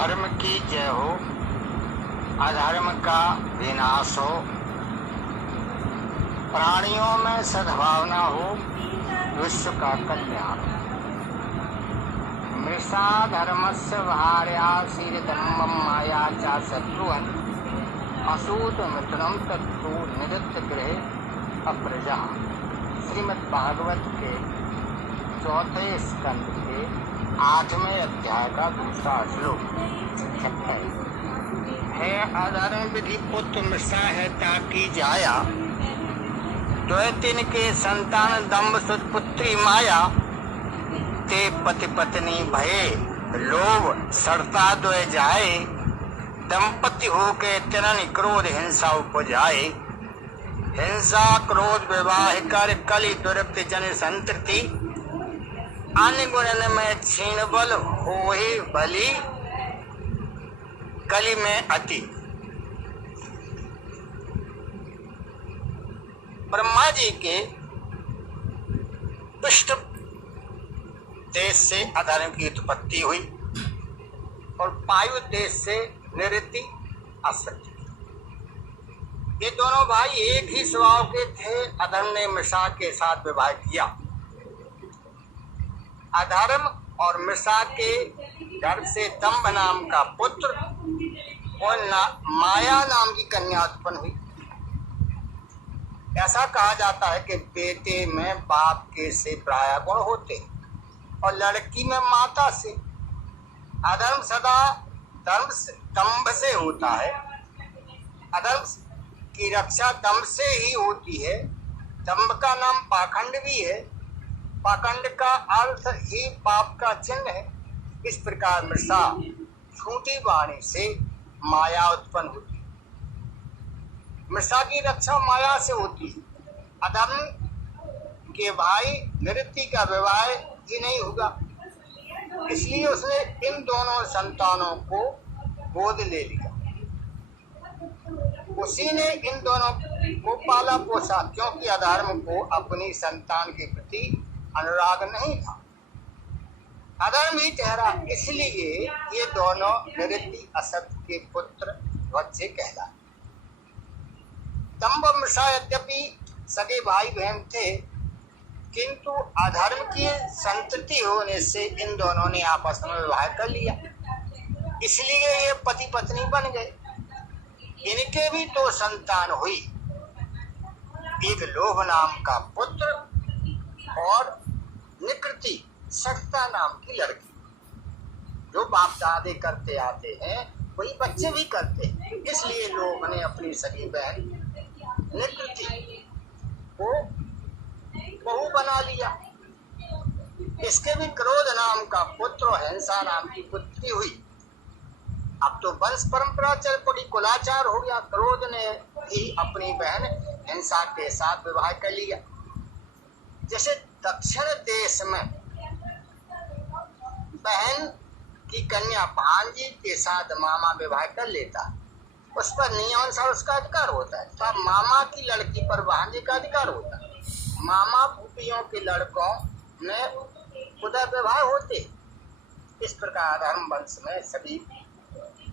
धर्म की जय हो, अधर्म का विनाश हो, प्राणियों में सद्भावना हो, विश्व का कल्याण। मृषा धर्मस्य भार्या शीर्धर्मं माया च शत्रुहन् असूत मित्रम तत्तु निरुक्त गृहे अप्रजा। श्रीमद् भागवत के चौथे स्कंद के 8वें अध्याय का दूसरा श्लोक है। अधर्म विधि पुत्र मृषा है ताकि जाया, द्वैतिन के संतान दम्भ सुतपुत्री माया, ते पति पत्नी भये लोभ सड़ता द्वय जाए, दंपति हो के जनन क्रोध हिंसा उपजाए। हिंसा क्रोध विवाह कर कलि दुर्वृत्ति जन संतति, अन्य गुणन में क्षीण बल होहि बलि, कलि में अति। ब्रह्मा जी के दुष्ट देश से अधर्म की उत्पत्ति हुई और वायु देश से निवृत्ति असत्य। ये दोनों भाई एक ही स्वभाव के थे। अधर्म ने मृषा के साथ विवाह किया। अधर्म और मृषा के गर्भ से दंभ नाम का पुत्र और माया नाम की कन्या उत्पन्न हुई। ऐसा कहा जाता है कि बेटे में बाप के से प्राय गुण होते और लड़की में माता से। अधर्म सदा दंभ से होता है। अधर्म की रक्षा दंभ से ही होती है। दंभ का नाम पाखंड भी है। पाखंड का अर्थ ही पाप का चिन्ह है। इस प्रकार मृषा झूठी वाणी से माया उत्पन्न होती है। मृषा की रक्षा माया से होती है। अधर्म के भाई निवृत्ति का विवाह ही नहीं होगा, इसलिए उसने इन दोनों संतानों को गोद ले लिया। उसी ने इन दोनों को पाला पोसा, क्योंकि अधर्म को अपनी संतान के प्रति अनुराग नहीं था। अधर्म ही ठहरा, इसलिए ये दोनों निवृत्ति असत्य के पुत्र बच्चे कहलाए। दंभ मृषा यद्यपि सगे भाई बहन थे, किंतु अधर्म की संतति होने से इन दोनों ने आपस में विवाह कर लिया, इसलिए ये पति पत्नी बन गए। इनके भी 2 संतान हुई, एक लोभ नाम का पुत्र और निकृति सत्ता नाम की लड़की। जो बाप दादे करते आते हैं वही बच्चे भी करते हैं। इसलिए लोभ ने अपनी सगी बहन निकृति को बहू बना लिया। इसके भी क्रोध नाम का पुत्र और हिंसा नाम की पुत्री हुई। अब तो वंश परंपरा चल पड़ी, कुलाचार हो गया। क्रोध ने ही अपनी बहन हिंसा के साथ विवाह कर लिया। जैसे दक्षिण देश में बहन की कन्या भांजी के साथ मामा विवाह कर लेता है, उस पर नियमानुसार उसका अधिकार होता है। तो मामा की लड़की पर भांजी का अधिकार होता है। मामा फूफियों के लड़कों में उदय विवाह होते। इस प्रकार धर्म वंश में सभी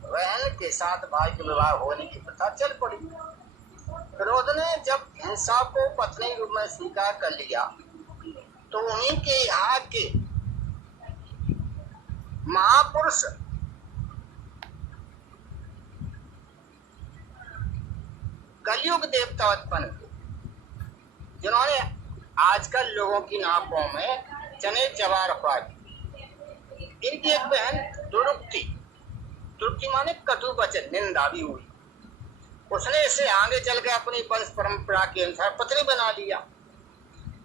बहन के साथ भाई के विवाह होने की प्रथा चल पड़ी। क्रोध ने जब हिंसा को पत्नी रूप में स्वीकार कर लिया, तो उन्हीं के यहाँ के महापुरुष कलयुग देवता उत्पन्न हुए, जिन्होंने आजकल लोगों की नाकों में चने चबार खुआ दी। इनकी एक बहन दुरुक्ति माने कटु वचन, निंदा भी हुई। उसने इसे आगे चल के अपनी वंश परंपरा के अनुसार पत्नी बना लिया।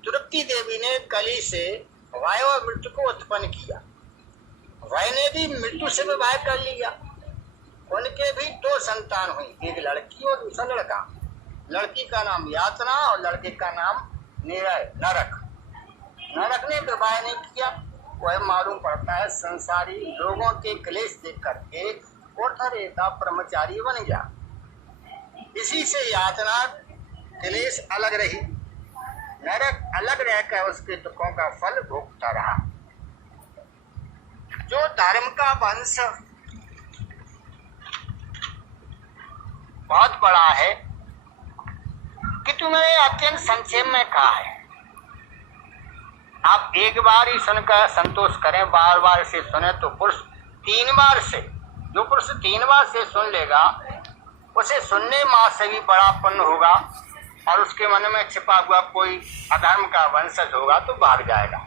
दुरुक्ति देवी ने कली से वायु और मृत्यु को उत्पन्न किया। वायु ने भी मृत्यु से विवाह कर लिया। उनके भी 2 संतान हुई, एक लड़की और दूसरा लड़का। लड़की का नाम यातना और लड़के का नाम नरक। नरक ने विवाह नहीं किया। वह मालूम पड़ता है संसारी लोगों के क्लेश देख करके कोठरेता ब्रह्मचारी बन गया। इसी से यातना क्लेश अलग रही। नरक अलग रहकर उसके दुखों का फल भोगता रहा। जो धर्म का वंश बहुत बड़ा है कि तुमने अत्यंत संक्षेप में कहा है। आप एक बार ही सुनकर संतोष करें, बार बार इसे सुने तो पुरुष 3 बार से, जो पुरुष 3 बार से सुन लेगा उसे सुनने मात्र से भी बड़ा पुण्य होगा, और उसके मन में छिपा हुआ कोई अधर्म का वंशज होगा तो भाग जाएगा।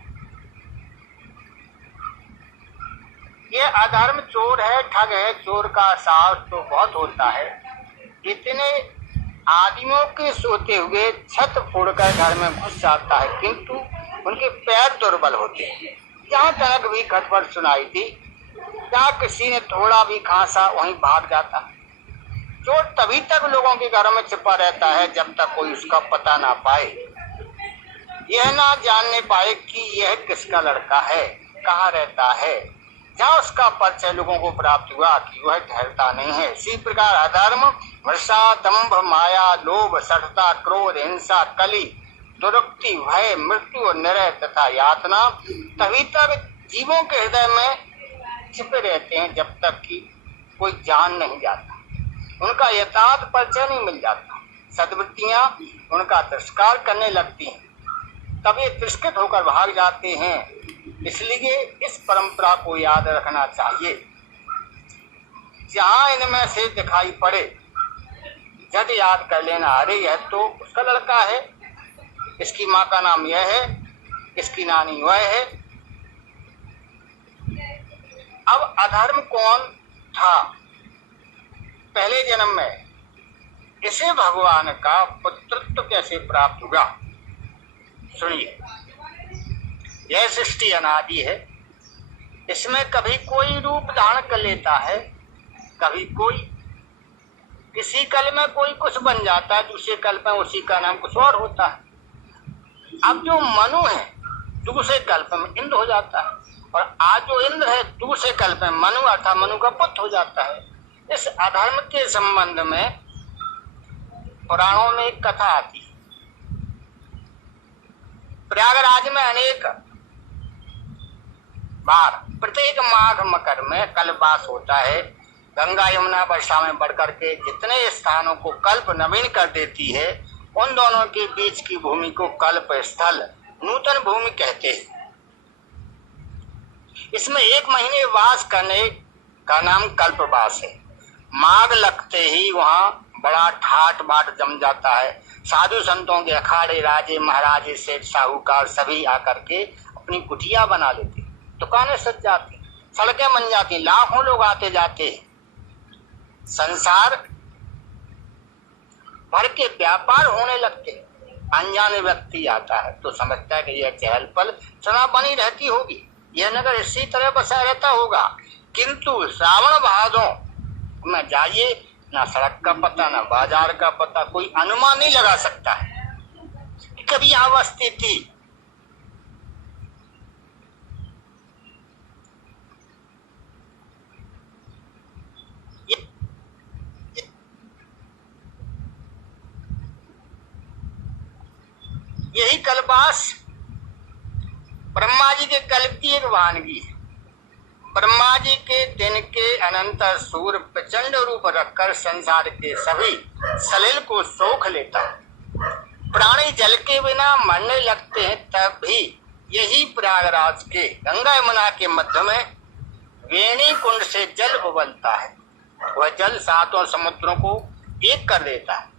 ये अधर्म चोर है, ठग है, चोर का साहस तो बहुत होता है। इतने आदमियों के सोते हुए छत फोड़कर घर में घुस जाता है, किंतु उनके पैर दुर्बल होते हैं। जहाँ तक भी खटपट सुनाई थी, जहाँ किसी ने थोड़ा भी खांसा वहीं भाग जाता। चोर तभी तक लोगों के घरों में छिपा रहता है जब तक कोई उसका पता ना पाए, यह ना जानने पाए कि यह किसका लड़का है, कहाँ रहता है। जहाँ उसका परिचय लोगों को प्राप्त हुआ कि वह ठहरता नहीं है। इसी प्रकार अधर्म, वर्षा, दंभ, माया, लोभ, सठता, क्रोध, हिंसा, कली, दुरुक्ति, भय, मृत्यु और निरय तथा यातना तभी तक जीवों के हृदय में छिपे रहते हैं जब तक कि कोई जान नहीं जाता, उनका यथार्थ परिचय नहीं मिल जाता। सद्वृत्तियां उनका तिरस्कार करने लगती हैं, तब ये तिरस्कृत होकर भाग जाते हैं। इसलिए इस परंपरा को याद रखना चाहिए। जहां इनमें से दिखाई पड़े जद याद कर लेना, अरे यह तो उसका लड़का है, इसकी माँ का नाम यह है, इसकी नानी वह है। अब अधर्म कौन था पहले जन्म में, इसे भगवान का पुत्रत्व कैसे प्राप्त हुआ, सुनिए। यह सृष्टि अनादि है, इसमें कभी कोई रूप धारण कर लेता है, कभी कोई, किसी कल में कोई कुछ बन जाता है, दूसरे कल में उसी का नाम कुछ और होता है। अब जो मनु है दूसरे कल्प में इंद्र हो जाता है, और आज जो इंद्र है दूसरे कल्प में मनु अर्थात मनु का पुत्र हो जाता है। इस अधर्म के संबंध में पुराणों में एक कथा आती है। प्रयागराज में अनेक बार प्रत्येक माघ मकर में कल्पवास होता है। गंगा यमुना वर्षा में बढ़कर के जितने स्थानों को कल्प नवीन कर देती है, उन दोनों के बीच की भूमि को कल्प स्थल, नूतन भूमि कहते हैं। इसमें 1 महीने वास करने का नाम कल्पवास है। माघ लगते ही वहां बड़ा ठाट बाट जम जाता है। साधु संतों के अखाड़े, राजे महाराजे, सेठ साहूकार सभी आकर के अपनी कुटिया बना लेते, दुकानें सज जाती, सड़कें बन जाती, लाखों लोग आते जाते। संसार भर के व्यापार होने लगते। अनजाने व्यक्ति आता है तो समझता है कि यह चहल पहल सदा बनी रहती होगी, यह नगर इसी तरह बसा रहता होगा। किंतु श्रावण भादों में जाइए, ना सड़क का पता, ना बाजार का पता, कोई अनुमान नहीं लगा सकता है कभी यहाँ बसती थी। यही कल्पवास ब्रह्मा जी के कल्प की एक वानगी है। ब्रह्मा जी के दिन के अनंतर सूर्य प्रचंड रूप रखकर संसार के सभी सलिल को सोख लेता है। प्राणी जल के बिना मरने लगते हैं, तब भी यही प्रयागराज के गंगा यमुना के मध्य में वेणी कुंड से जल उबलता है। वह जल 7 समुद्रों को एक कर देता है।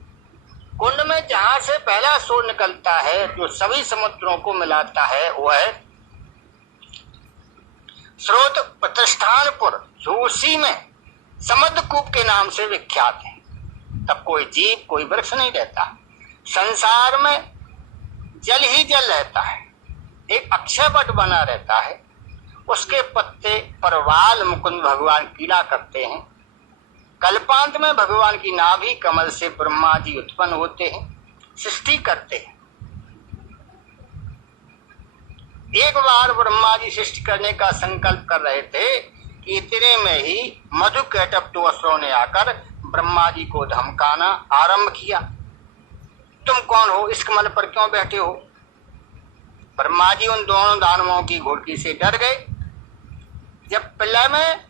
कुंड में जहां से पहला सूर्य निकलता है, जो सभी समुद्रों को मिलाता है, वह स्रोत प्रतिष्ठानपुर, जो उसी में समुद्रकूप के नाम से विख्यात है। तब कोई जीव, कोई वृक्ष नहीं रहता। संसार में जल ही जल रहता है। एक अक्षय वट बना रहता है, उसके पत्ते पर वाल मुकुंद भगवान कीड़ा करते हैं। कल्पांत में भगवान की नाभि कमल से ब्रह्मा जी उत्पन्न होते हैं, सृष्टि करते हैं। एक बार ब्रह्मा जी सृष्टि करने का संकल्प कर रहे थे कि इतने में ही मधु कैटभ 2 असुरों ने आकर ब्रह्मा जी को धमकाना आरंभ किया। तुम कौन हो, इस कमल पर क्यों बैठे हो? ब्रह्मा जी उन दोनों दानवों की घोड़की से डर गए। जब प्रलय में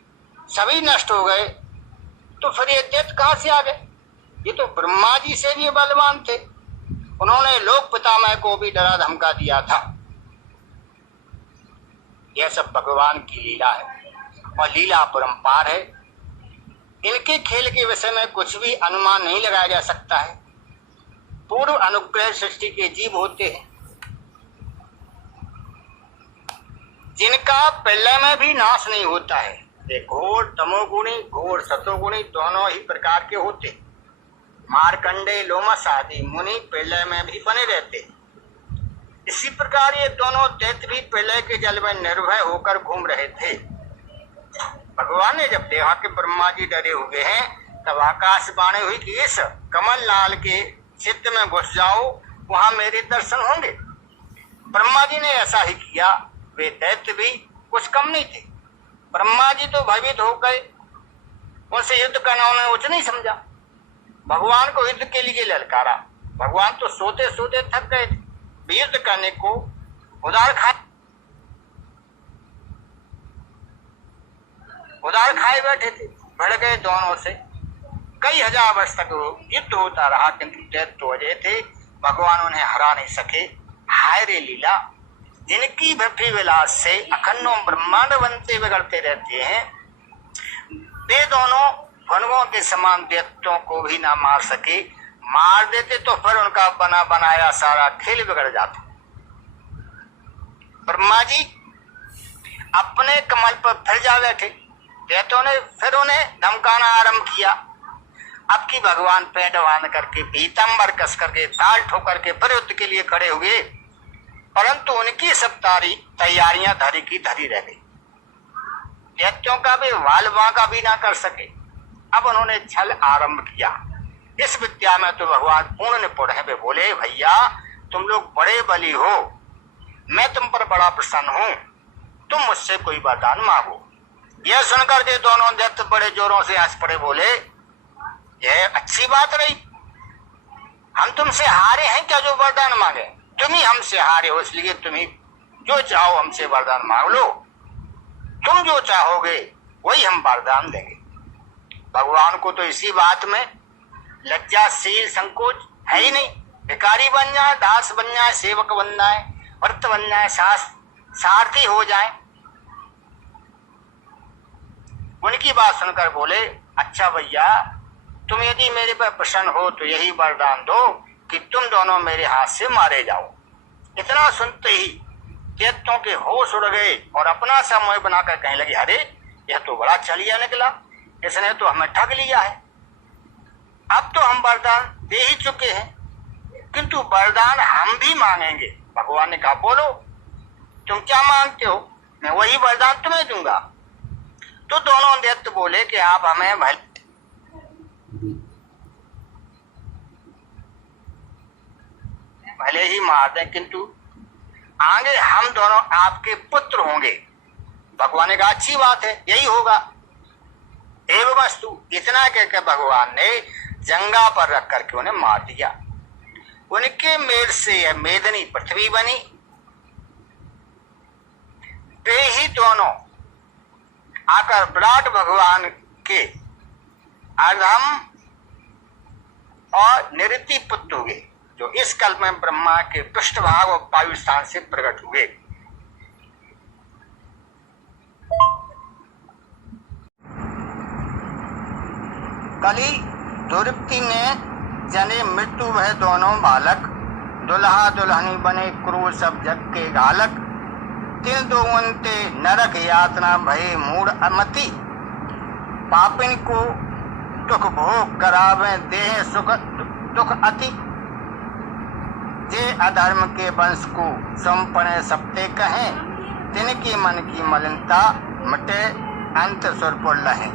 सभी नष्ट हो गए तो फिर ये दैत्य कहां से आ गए? ये तो ब्रह्मा जी से भी बलवान थे। उन्होंने लोक पितामह को भी डरा धमका दिया था। यह सब भगवान की लीला है और लीला परंपार है। इनके खेल के विषय में कुछ भी अनुमान नहीं लगाया जा सकता है। पूर्व अनुग्रह सृष्टि के जीव होते हैं जिनका प्रलय में भी नाश नहीं होता है। ये घोर तमोगुणी घोर सतोगुणी दोनों ही प्रकार के होते। मार्कंडेय लोमस आदि मुनि प्रलय में भी बने रहते। इसी प्रकार ये दोनों दैत्य भी प्रलय के जल में निर्भय होकर घूम रहे थे। भगवान ने जब देखा कि ब्रह्मा जी डरे हुए हैं तब आकाशवाणी हुई कि इस कमल लाल के चित्त में घुस जाओ, वहां मेरे दर्शन होंगे। ब्रह्मा जी ने ऐसा ही किया। वे दैत्य भी कुछ कम नहीं थे। ब्रह्मा जी तो भयभीत हो गए। उनसे युद्ध करना उन्होंने उचित नहीं समझा। भगवान को युद्ध के लिए ललकारा। भगवान तो सोते सोते थक गए थे। युद्ध करने को उधार खाए बैठे थे। बढ़ गए दोनों से। कई हजार वर्ष तक युद्ध होता रहा, किंतु दैत्य तो अजय थे। भगवान उन्हें हरा नहीं सके। हाय रे लीला, जिनकी भक्ति विलास से अखंडों ब्रह्मांड बनते बिगड़ते रहते हैं, वे दोनों भनवों के समान दैत्यों को भी ना मार सके। मार देते तो फिर उनका बना बनाया सारा खेल बिगड़ जाता। ब्रह्मा जी अपने कमल पर फिर जा बैठे। दैत्यों ने फिर उन्हें धमकाना आरंभ किया। अब की भगवान पेट बांध करके पीतम्बर कस करके ताल ठोकर के फिर युद्ध के लिए खड़े हुए, परंतु उनकी सब तैयारियां धरी की धरी रह गई। दैत्यों का भी वाल बांका भी ना कर सके। अब उन्होंने छल आरंभ किया। इस विद्या में तो भगवान पूर्ण निपुण है। वे बोले, भैया तुम लोग बड़े बली हो, मैं तुम पर बड़ा प्रसन्न हूं, तुम मुझसे कोई वरदान मांगो। यह सुनकर के दोनों दैत्य बड़े जोरों से हंस पड़े। बोले, यह अच्छी बात रही, हम तुमसे हारे हैं क्या जो वरदान मांगे? तुम ही हमसे हारे हो, इसलिए तुम ही जो चाहो हमसे वरदान मांग लो। तुम जो चाहोगे वही हम वरदान देंगे। भगवान को तो इसी बात में लज्जाशील संकोच है ही नहीं। भिखारी बन जाए, दास बन जाए, सेवक बन जाए, व्रत बन जाए, सारथी हो जाए। उनकी बात सुनकर बोले, अच्छा भैया, तुम यदि मेरे पर प्रसन्न हो तो यही वरदान दो कि तुम दोनों मेरे हाथ से मारे जाओ। इतना सुनते ही दैत्यों के होश उड़ गए और अपना समय बनाकर कहने लगे, अरे यह तो बड़ा छलिया निकला, इसने तो हमें ठग लिया है। अब तो हम वरदान दे ही चुके हैं, किंतु वरदान हम भी मांगेंगे। भगवान ने कहा, बोलो तुम क्या मांगते हो, मैं वही वरदान तुम्हें दूंगा। तो दोनों दैत्य बोले कि आप हमें भले ही मार दें, किंतु आगे हम दोनों आपके पुत्र होंगे। भगवान ने कहा, अच्छी बात है, यही होगा। एवं वस्तु इतना कहकर भगवान ने जंगा पर रख करके उन्हें मार दिया। उनके मेद से यह मेदनी पृथ्वी बनी। वे ही दोनों आकर विराट भगवान के अधम और निरति पुत्र हुए, जो इस कल्प में ब्रह्मा के पृष्ठभाग और वायु स्थान से प्रकट हुए। कली दुर्वृत्ति ने जने मृत्यु भय दोनों बालक, दुल्हा दुल्हनी बने क्रूर सब जग के गालक। तिल दो उनते नरक यातना भये मूढ़ अमति, पापिन को दुख भोग करावे देह सुख दुख अति। जे अधर्म के वंश को संपणे सप्ते कहें, तिनकी मन की मलिनता मिटे अंत सुरपुर लहे।